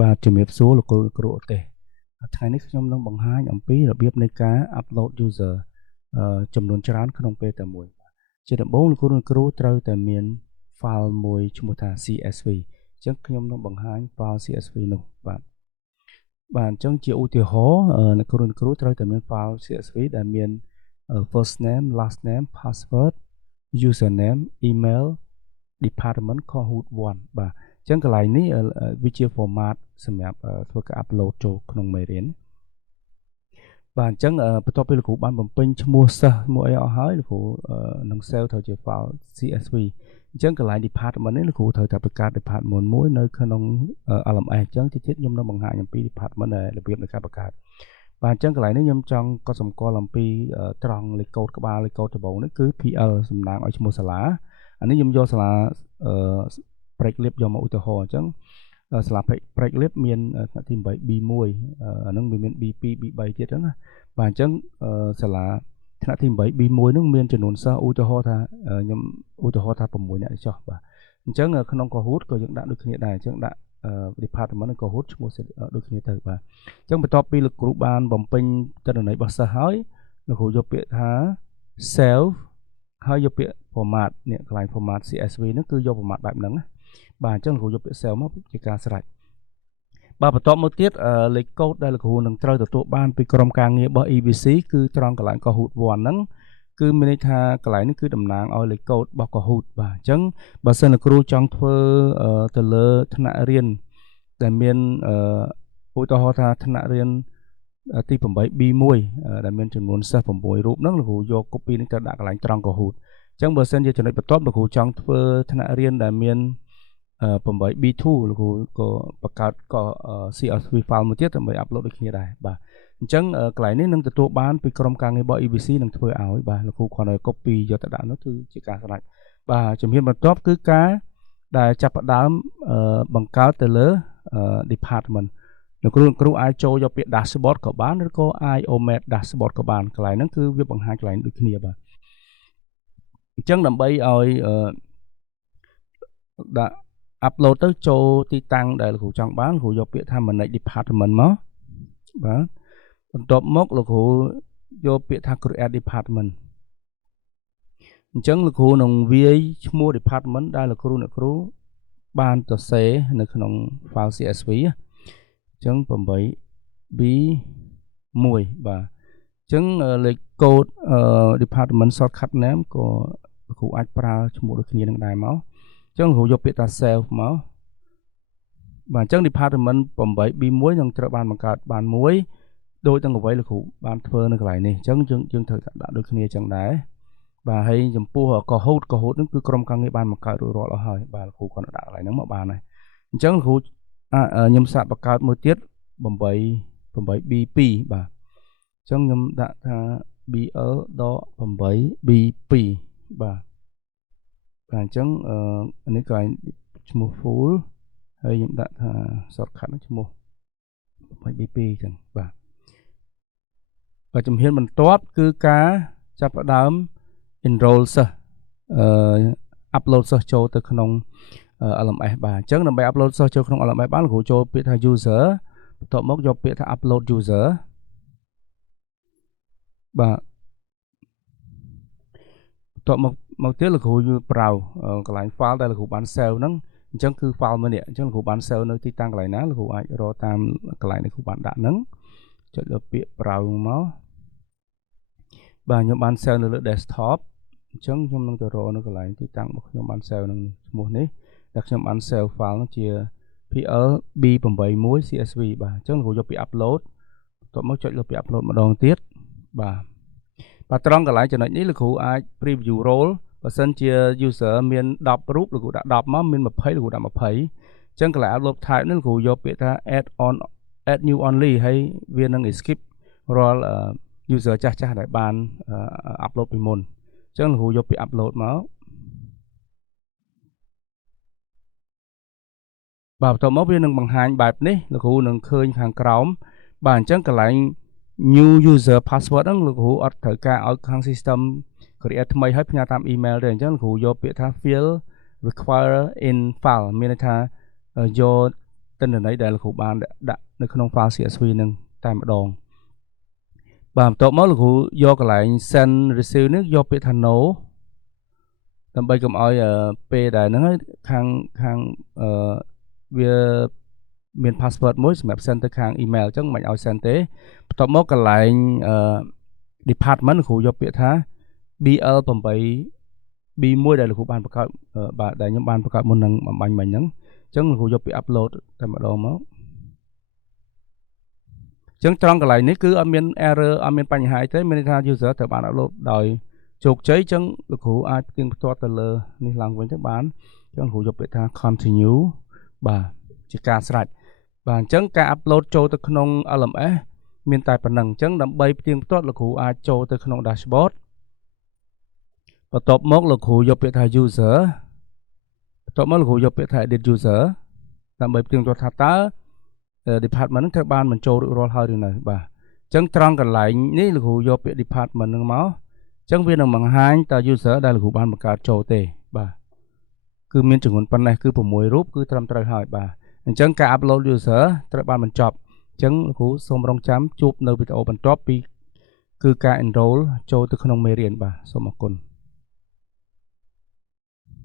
បាទជំរាបសួរលោកគ្រូឧទ្ទេសថ្ងៃនេះខ្ញុំនឹងបង្ហាញអំពីរបៀបនៃការ upload user ចំនួនច្រើនក្នុងពេលតែមួយជាដំបូងលោកគ្រូត្រូវតែមាន file មួយឈ្មោះថា CSV អញ្ចឹងខ្ញុំនឹងបង្ហាញ file CSV នោះបាទអញ្ចឹងជាឧទាហរណ៍លោកគ្រូត្រូវតែមាន file CSV ដែលមាន first name last name password username email department Kahoot 1បាទអញ្ចឹងកន្លែងនេះវាជា format សម្រាប់ធ្វើការ upload ចូលក្នុងមេរៀនបាទអញ្ចឹងបន្ទាប់ពីលោកគ្រូបានបំពេញឈ្មោះសិស្សមួយអីអស់ហើយលោកគ្រូនឹង save ទៅជា file CSV អញ្ចឹងកន្លែង department នេះលោកគ្រូត្រូវតែបង្កើត department មួយនៅក្នុង LMS អញ្ចឹងទៀតខ្ញុំនឹងបង្ហាញអំពី department របៀបនៃការបង្កើតបាទអញ្ចឹងកន្លែងនេះខ្ញុំចង់កត់សម្គាល់អំពីត្រង់លេខកូដក្បាលលេខកូដដំបូងនេះគឺ PL សំដៅឲ្យឈ្មោះសាលាអានេះខ្ញុំយកសាលាព្រែកលៀបយកមកឧទាហរណ៍អញ្ចឹងសាលាព្រែកលៀបមានថ្នាក់ទី 8 B1 អាហ្នឹងវាមាន B2 B3 ទៀតហ្នឹងណាបាទអញ្ចឹងសាលាថ្នាក់ទី 8 B1 ហ្នឹងមានចំនួនសិស្សឧទាហរណ៍ថាខ្ញុំឧទាហរណ៍ថា6នាក់ចុះបាទអញ្ចឹងក្នុង Kahoot ក៏យើងដាក់ដូចគ្នាដែរអញ្ចឹងដាក់department និង Kahoot ឈ្មោះដូចគ្នាទៅបាទអញ្ចឹងបន្ទាប់ពីលោកគ្រូបានបំពេញទិន្នន័យរបស់សិស្សហើយលោកគ្រូយកពាក្យថា save ហើយយកពាក្យ format នេះកន្លែង format CSV ហ្នឹងគឺយក format បែបហ្នឹងណាបាទអញ្ចឹងលោកគ្រូយកពាក្យ save មកជាការស្រេចបាទបន្ទាប់មកទៀតលេខកូដដែលលោកគ្រូនឹងត្រូវទទួលបានពីក្រុមការងាររបស់ EBC គឺត្រង់កន្លែង Kahoot 1ហ្នឹងគឺមានន័យថាកន្លែងនេះគឺតំណាងឲ្យលេខកូដរបស់ Kahoot បាទអញ្ចឹងបើសិនលោកគ្រូចង់ធ្វើទៅលើថ្នាក់រៀនដែលមានឧទាហរណ៍ថាថ្នាក់រៀនទី 8 B1 ដែលមានចំនួនសិស្ស6រូបហ្នឹងលោកគ្រូយក copy នេះទៅដាក់កន្លែងត្រង់ Kahoot អញ្ចឹងបើសិនជាចំណុចបន្ទាប់លោកគ្រូចង់ធ្វើថ្នាក់រៀនដែលមាន8 B2 លោកគ្រូក៏បង្កើតក៏ CSV file មួយទៀតដើម្បី upload ដូចគ្នាដែរបាទអញ្ចឹងកន្លែងនេះនឹងទទួលបានពីក្រុមការងាររបស់ EBC នឹងធ្វើឲ្យបាទលោកគ្រូគ្រាន់តែ copy យកទៅដាក់នោះគឺជាការស្រេចបាទជំហានបន្ទាប់គឺការដែលចាប់ផ្ដើមបង្កើតទៅលើ department លោកគ្រូអាចចូលយកពាក្យ dashboard ក៏បានឬក៏ IOMate dashboard ក៏បានកន្លែងហ្នឹងគឺវាបង្ហាញកន្លែងដូចគ្នាបាទអញ្ចឹងដើម្បីឲ្យដាក់ upload ទៅចូលទីតាំងដែលលោកគ្រូចង់បានលោកគ្រូយកពាក្យថា manage department មកបាទបន្ទាប់មកលោកគ្រូយកពាក្យថា create department អញ្ចឹងលោកគ្រូនឹងវាយឈ្មោះ department ដែលលោកគ្រូអ្នកគ្រូបានទៅសេនៅក្នុង file CSV អញ្ចឹង 8B1 បាទអញ្ចឹងលេខកូដdepartment shortcut name ក៏លោកគ្រូអាចប្រើឈ្មោះដូចគ្នានឹងដែរមកអញ្ចឹងលោកគ្រូយកពាក្យថា save មកបាទអញ្ចឹង department 8B1 នឹងត្រូវបានបង្កើតបានមួយដោយទាំងអ្វីលោកគ្រូបានធ្វើនៅកន្លែងនេះអញ្ចឹងយើងត្រូវដាក់ដូចគ្នាអញ្ចឹងដែរបាទហើយចំពោះ Kahoot ហ្នឹងគឺក្រុមការងារបានបង្កើតរួចរាល់អស់ហើយបាទលោកគ្រូគាត់ដាក់កន្លែងហ្នឹងមកបានហើយអញ្ចឹងលោកគ្រូខ្ញុំសាកបង្កើតមួយទៀត 8B2 បាទអញ្ចឹងខ្ញុំដាក់ថា BL.8B2 បាទអញ្ចឹងនេះកន្លែងឈ្មោះ full ហើយខ្ញុំដាក់ថា shortcut ឈ្មោះ 8B2 អញ្ចឹងបាទជំហានបន្ទាប់គឺការចាប់ផ្ដើម enroll សិស្សupload សិស្សចូលទៅក្នុង LMS បាទអញ្ចឹងដើម្បី upload សិស្សចូលក្នុង LMS បានលោកគ្រូចូលពាក្យថា user បន្ទាប់មកយកពាក្យថា upload user បាទបន្ទាប់មកទៀតលោកគ្រូយក browse កន្លែង file ដែលលោកគ្រូបាន save ហ្នឹងអញ្ចឹងគឺ file មួយនេះអញ្ចឹងលោកគ្រូបាន save នៅទីតាំងកន្លែងណាលោកគ្រូអាចរកតាមកន្លែងដែលគ្រូបានដាក់ហ្នឹងចុចលើពាក្យ browse មកបាទខ្ញុំបាន save នៅលើ desktop អញ្ចឹងខ្ញុំនឹងទៅរកនៅកន្លែងទីតាំងរបស់ខ្ញុំបាន save នឹងឈ្មោះនេះដែលខ្ញុំបាន save file នោះជា PLB81 CSV បាទអញ្ចឹងលោកគ្រូយកពាក្យ upload បន្ទាប់មកចុចលើពាក្យ upload ម្ដងទៀតបាទត្រង់កន្លែងចំណុចនេះលោកគ្រូអាច preview role បើសិនជា user មាន10រូបលោកគ្រូដាក់10មកមាន20លោកគ្រូដាក់20អញ្ចឹងកន្លែង upload type នេះលោកគ្រូយកពាក្យថា add new only ហើយវានឹង skip រាល់ user ចាស់ដែលបាន upload ពីមុនអញ្ចឹងលោកគ្រូយកពាក្យ upload មកបាទបន្ទាប់មកវានឹងបង្ហាញបែបនេះលោកគ្រូនឹងឃើញខាងក្រោមបាទអញ្ចឹងកន្លែង new user password ហ្នឹងលោកគ្រូអត់ត្រូវការឲ្យខាង system create ថ្មីហើយផ្ញើតាម email ទេអញ្ចឹងលោកគ្រូយកពាក្យថា fill require in file មានន័យថាយក ទិន្នន័យដែលលោកគ្រូបានដាក់នៅក្នុង file CSV នឹងតែម្ដងបាទបន្ទាប់មកលោកគ្រូយកកន្លែង send receive នេះយកពាក្យថា no ដើម្បីកុំឲ្យពេលដែលហ្នឹងខាងវាមាន password មួយសម្រាប់ send ទៅខាង email អញ្ចឹងមិនឲ្យ send ទេបន្ទាប់មកកន្លែងdepartment លោកគ្រូយកពាក្យថា BL8 B1 ដែលលោកគ្រូបានបង្កើតបាទដែលខ្ញុំបានបង្កើតមុននឹងបំបញ្ញមិញហ្នឹងអញ្ចឹងលោកគ្រូយកពាក្យ upload តែម្ដងមកអញ្ចឹងត្រង់កន្លែងនេះគឺអត់មាន error អត់មានបញ្ហាអីទេមានន័យថា user ត្រូវបាន upload ដោយជោគជ័យអញ្ចឹងលោកគ្រូអាចផ្ទៀងផ្ទាត់ទៅលើនេះឡើងវិញទៅបានអញ្ចឹងលោកគ្រូយកពាក្យថា continue បាទជាការស្រេចបាទអញ្ចឹងការ upload ចូលទៅក្នុង LMS មានតែប៉ុណ្្នឹងអញ្ចឹងដើម្បីផ្ទៀងផ្ទាត់លោកគ្រូអាចចូលទៅក្នុង dashboard បន្ទាប់មកលោកគ្រូយកពាក្យថា user បន្ទាប់មកលោកគ្រូយកពាក្យថា edit user ដើម្បីផ្ទៀងផ្ទាត់ថាតើ department នឹងត្រូវបានបញ្ចូលរួចរាល់ហើយឬនៅបាទអញ្ចឹងត្រង់កន្លែងនេះលោកគ្រូយកពាក្យ department នឹងមកអញ្ចឹងវានឹងបង្ហាញតើ user ដែលលោកគ្រូបានបង្កើតចូលទេបាទគឺមានចំនួនប៉ុណ្ណេះគឺ6រូបគឺត្រឹមត្រូវហើយបាទអញ្ចឹងការ upload user ត្រូវបានបញ្ចប់អញ្ចឹងលោកគ្រូសូមរងចាំជួបនៅវីដេអូបន្ទាប់ពីគឺការ enroll ចូលទៅក្នុងមេរៀនបាទសូមអរគុណ